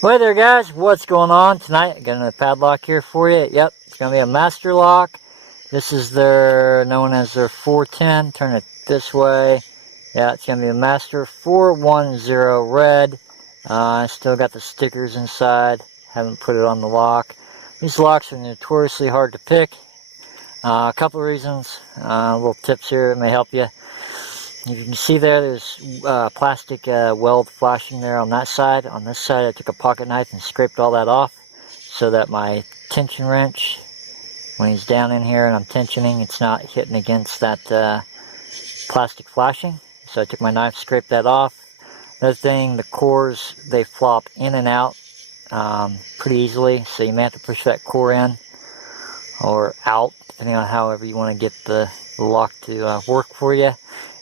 Well, hey there guys, what's going on tonight? I got another padlock here for you. Yep, it's going to be a master lock. This is known as their 410. Turn it this way. Yeah, it's going to be a master 410 red. I still got the stickers inside. Haven't put it on the lock. These locks are notoriously hard to pick. A couple of reasons. Little tips here that may help you. You can see there's plastic weld flashing there on that side. On this side, I took a pocket knife and scraped all that off so that my tension wrench, when he's down in here and I'm tensioning, it's not hitting against that plastic flashing. So I took my knife, scraped that off. Another thing, the cores, they flop in and out pretty easily, so you may have to push that core in or out, depending on however you want to get the lock to work for you.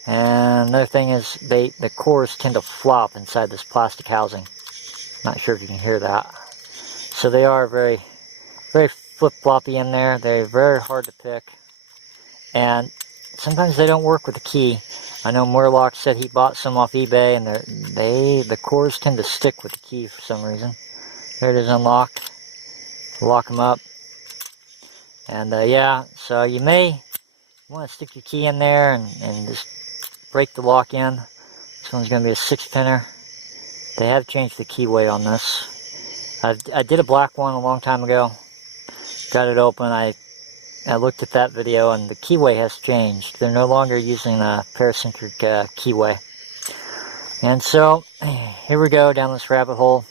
And another thing is the cores tend to flop inside this plastic housing. Not sure if you can hear that. So they are very, very flip-floppy in there. They're very hard to pick. And sometimes they don't work with the key. I know Murlock said he bought some off eBay, and the cores tend to stick with the key for some reason. There it is unlocked. Lock them up. And yeah, so you may want to stick your key in there and just break the lock in. This one's going to be a 6-pinner. They have changed the keyway on this. I did a black one a long time ago. Got it open. I looked at that video and the keyway has changed. They're no longer using a paracentric keyway. And so, here we go down this rabbit hole.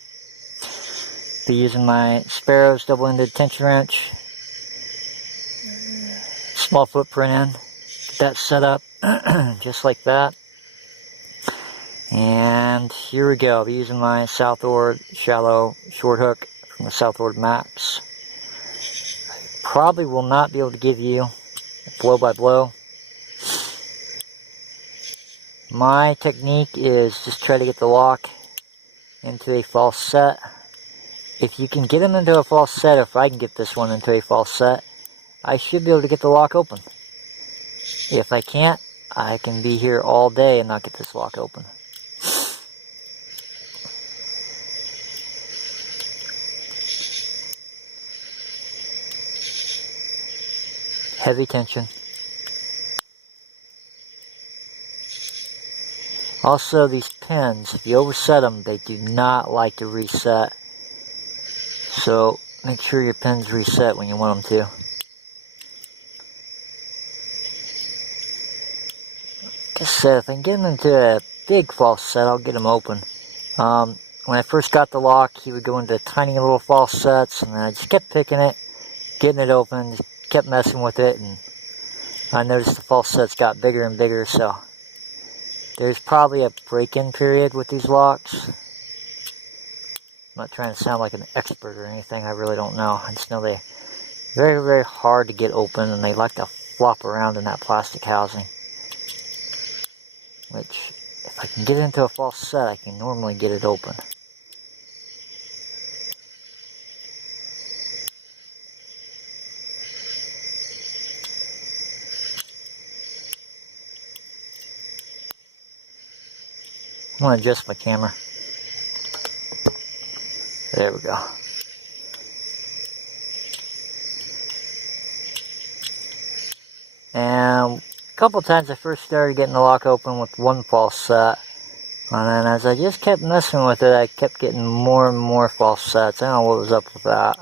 Be using my Sparrows double-ended tension wrench. Small footprint in. Get that set up. Just like that. And here we go. I'll be using my Southord shallow short hook from the SouthordMAX. I probably will not be able to give you blow by blow. My technique is just try to get the lock into a false set. If you can get them into a false set, if I can get this one into a false set, I should be able to get the lock open. If I can't, I can be here all day and not get this lock open. Heavy tension. Also, these pins, if you overset them, they do not like to reset. So, make sure your pins reset when you want them to. Like I said, if I can get them into a big false set, I'll get them open. When I first got the lock, he would go into tiny little false sets, and then I just kept picking it, getting it open, just kept messing with it, and I noticed the false sets got bigger and bigger, so there's probably a break-in period with these locks. I'm not trying to sound like an expert or anything, I really don't know. I just know they're very, very hard to get open, and they like to flop around in that plastic housing. Which, if I can get into a false set, I can normally get it open. I'm going to adjust my camera. There we go. And a couple times I first started getting the lock open with one false set, and then as I just kept messing with it, I kept getting more and more false sets. I don't know what was up with that.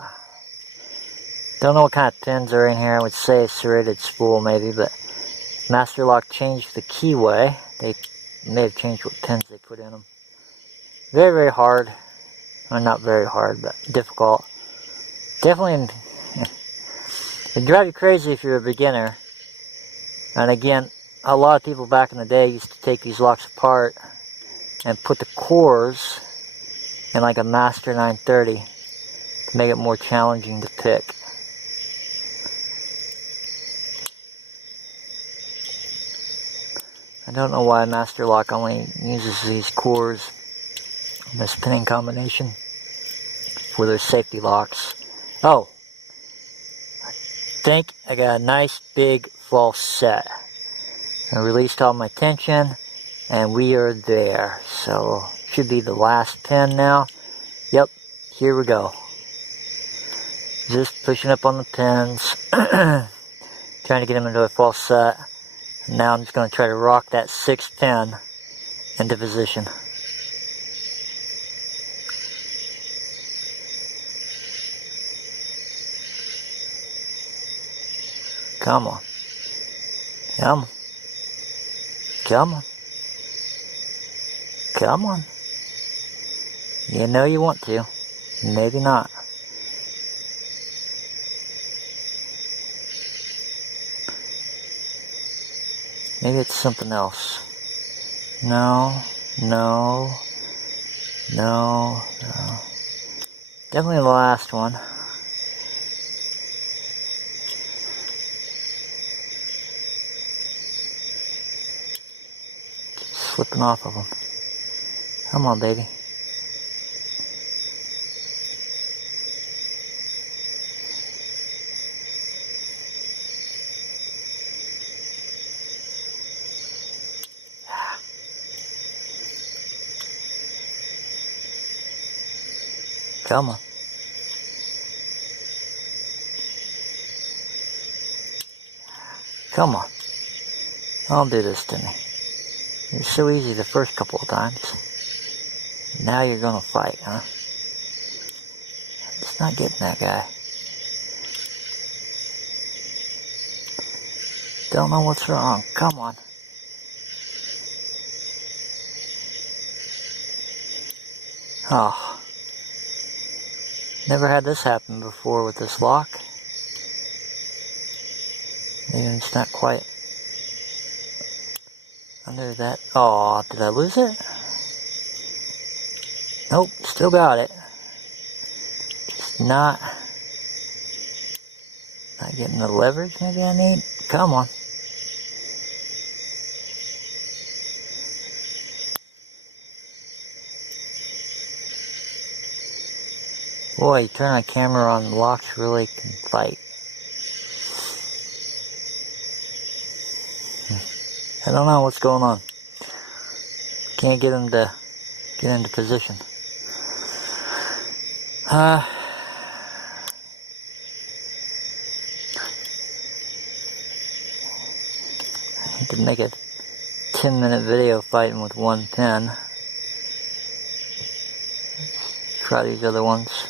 Don't know what kind of pins are in here. I would say a serrated spool maybe, but Master Lock changed the keyway. They may have changed what pins they put in them. Very, very hard. Well, not very hard, but difficult. Definitely, it'd drive you crazy if you're a beginner. And again, a lot of people back in the day used to take these locks apart and put the cores in like a Master 930 to make it more challenging to pick. I don't know why Master Lock only uses these cores in this pinning combination for their safety locks. Oh, I think I got a nice big false set. I released all my tension and we are there. So should be the last pin now. Yep, here we go. Just pushing up on the pins. Trying to get them into a false set. Now I'm just going to try to rock that 6th pin into position. Come on. Come on. Come on. Come on. You know you want to. Maybe not. Maybe it's something else. No, no, no, no. Definitely the last one. Just slipping off of them. Come on, baby. Come on. Come on. Don't do this to me. You're so easy the first couple of times. Now you're gonna fight, huh? Just not getting that guy. Don't know what's wrong. Come on. Oh. Never had this happen before with this lock. Maybe it's not quite under that. Oh, did I lose it? Nope, still got it. Just not getting the leverage maybe I need. Come on. Boy, you turn on camera on, locks really can fight. I don't know what's going on. Can't get them to get into position. I could make a 10-minute video fighting with one pin. Try these other ones.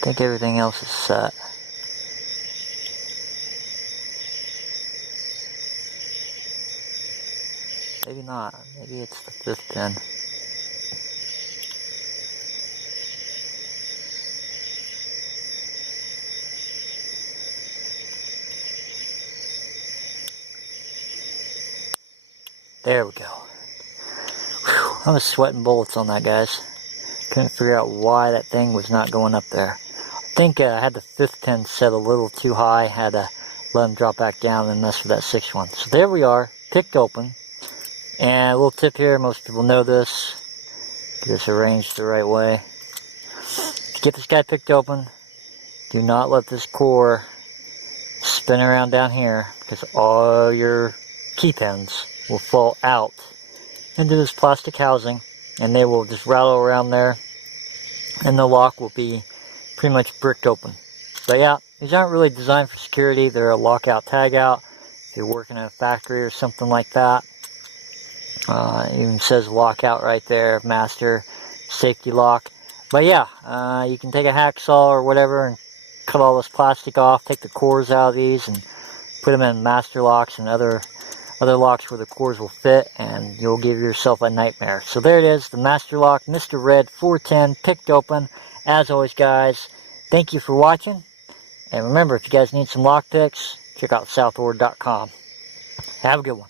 I think everything else is set. Maybe not. Maybe it's the 5th pin. There we go. Whew, I was sweating bullets on that, guys. Couldn't figure out why that thing was not going up there. I think I had the 5th pin set a little too high. Had to let them drop back down and mess with that 6th one. So there we are, picked open. And a little tip here, most people know this. Get this arranged the right way. To get this guy picked open, do not let this core spin around down here, because all your key pins will fall out into this plastic housing, and they will just rattle around there, and the lock will be pretty much bricked open. But yeah, these aren't really designed for security. They're a lockout tagout. If you're working in a factory or something like that, it even says lockout right there, master safety lock. But yeah, you can take a hacksaw or whatever and cut all this plastic off, take the cores out of these, and put them in master locks and other locks where the cores will fit, and you'll give yourself a nightmare. So there it is, the master lock, Mr. Red 410, picked open. As always, guys, thank you for watching. And remember, if you guys need some lock picks, check out Southord.com. Have a good one.